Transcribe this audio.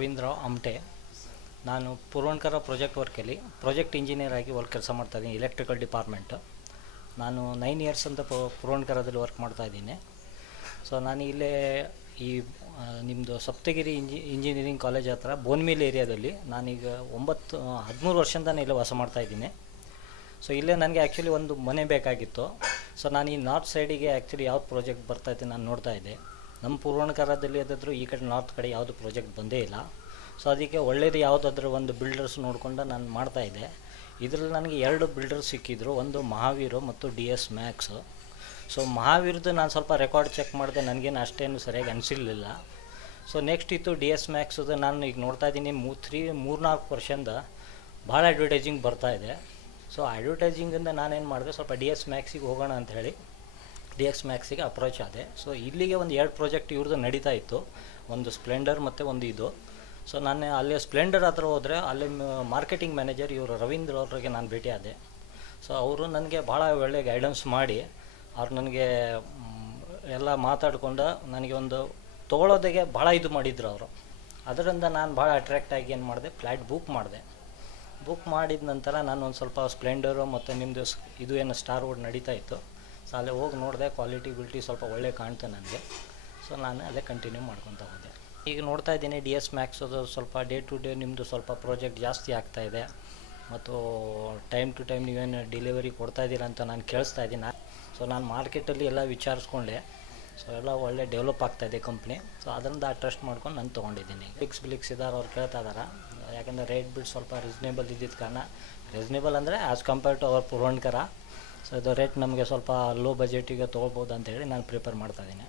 ಅರವಿಂದ್ ರಾವ್ ಆಮ್ಟೆ. ನಾನು ಪೂರ್ವಣ್ಕರ project ವರ್ಕಲ್ಲಿ project engineer ಆಗಿ ಕೆಲಸ ಮಾಡ್ತಾಯಿದ್ದೀನಿ, ಎಲೆಕ್ಟ್ರಿಕಲ್ ಡಿಪಾರ್ಟ್ಮೆಂಟು. ನಾನು 9 ಇಯರ್ಸ್ ಅಂತ ಪೂರ್ವಣ್ಕರದಲ್ಲಿ ವರ್ಕ್ ಮಾಡ್ತಾಯಿದ್ದೀನಿ. ಸೊ ನಾನು ಇಲ್ಲೇ ಈ ನಿಮ್ಮದು ಸಪ್ತಗಿರಿ ಇಂಜಿನಿಯರಿಂಗ್ ಕಾಲೇಜ್ ಹತ್ರ ಬೋನ್ಮಿಲ್ ಏರಿಯಾದಲ್ಲಿ ನಾನೀಗ 13 ವರ್ಷದಿಂದ ಇಲ್ಲೇ ವಾಸ ಮಾಡ್ತಾಯಿದ್ದೀನಿ. ಸೊ ಇಲ್ಲೇ ನನಗೆ ಆ್ಯಕ್ಚುಲಿ ಒಂದು ಮನೆ ಬೇಕಾಗಿತ್ತು. ಸೊ ನಾನು ಈ ನಾರ್ತ್ ಸೈಡಿಗೆ ಆ್ಯಕ್ಚುಲಿ ಯಾವ್ದು ಪ್ರಾಜೆಕ್ಟ್ ಬರ್ತಾಯಿದೆ ನಾನು ನೋಡ್ತಾಯಿದ್ದೆ. ನಮ್ಮ ಪೂರ್ವಣ್ಕರದಲ್ಲಿ ಅದಾದರೂ ಈ ಕಡೆ ನಾರ್ತ್ ಕಡೆ ಯಾವುದು ಪ್ರಾಜೆಕ್ಟ್ ಬಂದೇ ಇಲ್ಲ. ಸೊ ಅದಕ್ಕೆ ಒಳ್ಳೆಯದು ಯಾವುದಾದ್ರೂ ಒಂದು ಬಿಲ್ಡರ್ಸ್ ನೋಡಿಕೊಂಡು ನಾನು ಮಾಡ್ತಾಯಿದ್ದೆ. ಇದರಲ್ಲಿ ನನಗೆ 2 ಬಿಲ್ಡರ್ಸ್ ಸಿಕ್ಕಿದ್ರು, ಒಂದು ಮಹಾವೀರು ಮತ್ತು DS ಮ್ಯಾಕ್ಸು. ಸೊ ಮಹಾವೀರ್ದು ನಾನು ಸ್ವಲ್ಪ ರೆಕಾರ್ಡ್ ಚೆಕ್ ಮಾಡಿದೆ, ನನಗೇನು ಅಷ್ಟೇನು ಸರಿಯಾಗಿ ಅನಿಸಿರಲಿಲ್ಲ. ಸೊ ನೆಕ್ಸ್ಟ್ ಇತ್ತು DS ಮ್ಯಾಕ್ಸದು. ನಾನು ಈಗ ನೋಡ್ತಾಯಿದ್ದೀನಿ 3-4 ವರ್ಷದಿಂದ ಭಾಳ ಅಡ್ವರ್ಟೈಸಿಂಗ್ ಬರ್ತಾಯಿದೆ. ಸೊ ಅಡ್ವರ್ಟೈಸಿಂಗಿಂದ ನಾನೇನು ಮಾಡಿದೆ, ಸ್ವಲ್ಪ DS ಮ್ಯಾಕ್ಸಿಗೆ ಹೋಗೋಣ ಅಂತ ಹೇಳಿ DS ಮ್ಯಾಕ್ಸಿಗೆ ಅಪ್ರೋಚ್ ಆದೆ. ಸೊ ಇಲ್ಲಿಗೆ ಒಂದು 2 ಪ್ರಾಜೆಕ್ಟ್ ಇವ್ರದ್ದು ನಡೀತಾ ಇತ್ತು, ಒಂದು ಸ್ಪ್ಲೆಂಡರ್ ಮತ್ತು ಒಂದು ಇದು. ಸೊ ನಾನು ಅಲ್ಲಿ ಸ್ಪ್ಲೆಂಡರ್ ಹತ್ರ ಹೋದರೆ ಅಲ್ಲಿ ಮಾರ್ಕೆಟಿಂಗ್ ಮ್ಯಾನೇಜರ್ ಇವರು ರವೀಂದ್ರ ಅವ್ರಿಗೆ ನಾನು ಭೇಟಿ ಆದೆ. ಸೊ ಅವರು ನನಗೆ ಭಾಳ ಒಳ್ಳೆ ಗೈಡೆನ್ಸ್ ಮಾಡಿ ಅವ್ರು ನನಗೆ ಎಲ್ಲ ಮಾತಾಡಿಕೊಂಡು ನನಗೆ ಒಂದು ತೊಗೊಳೋದಕ್ಕೆ ಭಾಳ ಇದು ಮಾಡಿದ್ರು ಅವರು. ಅದರಿಂದ ನಾನು ಭಾಳ ಅಟ್ರ್ಯಾಕ್ಟ್ ಆಗಿ ಏನು ಮಾಡಿದೆ, ಫ್ಲ್ಯಾಟ್ ಬುಕ್ ಮಾಡಿದ ನಂತರ ನಾನು ಒಂದು ಸ್ವಲ್ಪ ಸ್ಪ್ಲೆಂಡರು ಮತ್ತು ನಿಮ್ಮದು ಇದು ಏನು ಸ್ಟಾರ್ ವುಡ್ ನಡೀತಾ ಇತ್ತು. ಸೊ ಅಲ್ಲೇ ಹೋಗಿ ನೋಡಿದೆ, ಕ್ವಾಲಿಟಿ ಸ್ವಲ್ಪ ಒಳ್ಳೆ ಕಾಣ್ತು ನನಗೆ. ಸೊ ನಾನು ಅಲ್ಲೇ ಕಂಟಿನ್ಯೂ ಮಾಡ್ಕೊತ ಹೋದೆ. ಈಗ ನೋಡ್ತಾ ಇದ್ದೀನಿ DS ಮ್ಯಾಕ್ಸದು ಸ್ವಲ್ಪ ಡೇ ಟು ಡೇ ನಿಮ್ಮದು ಸ್ವಲ್ಪ ಪ್ರಾಜೆಕ್ಟ್ ಜಾಸ್ತಿ ಆಗ್ತಾಯಿದೆ, ಮತ್ತು ಟೈಮ್ ಟು ಟೈಮ್ ನೀವೇನು ಡೆಲಿವರಿ ಕೊಡ್ತಾಯಿದ್ದೀರ ಅಂತ ನಾನು ಕೇಳಿಸ್ತಾ ಇದ್ದೀನಿ. ಸೊ ನಾನು ಮಾರ್ಕೆಟಲ್ಲಿ ಎಲ್ಲ ವಿಚಾರಿಸ್ಕೊಂಡೆ. ಸೊ ಎಲ್ಲ ಒಳ್ಳೆ ಡೆವಲಪ್ ಆಗ್ತಾಯಿದೆ ಕಂಪ್ನಿ. ಸೊ ಅದರಿಂದ ಟ್ರಸ್ಟ್ ಮಾಡ್ಕೊಂಡು ನಾನು ತೊಗೊಂಡಿದ್ದೀನಿ. ಬ್ಲಿಕ್ಸ್ ಇದ್ದಾರೆ, ಅವ್ರು ಕೇಳ್ತಾ ಇದ್ದಾರೆ. ಯಾಕಂದರೆ ರೇಟ್ ಬಿಟ್ಟು ಸ್ವಲ್ಪ ರೀಸ್ನೇಬಲ್ ಇದ್ದಿದ್ದ ಕಾರಣ, ರೀಸ್ನೇಬಲ್ ಅಂದರೆ as compare to our Puravankara. So ಇದು ರೇಟ್ ನಮಗೆ ಸ್ವಲ್ಪ ಲೋ ಬಜೆಟಿಗೆ ತೊಗೊಳ್ಬೋದು ಅಂತೇಳಿ ನಾನು ಪ್ರಿಪೇರ್ ಮಾಡ್ತಾಯಿದ್ದೀನಿ.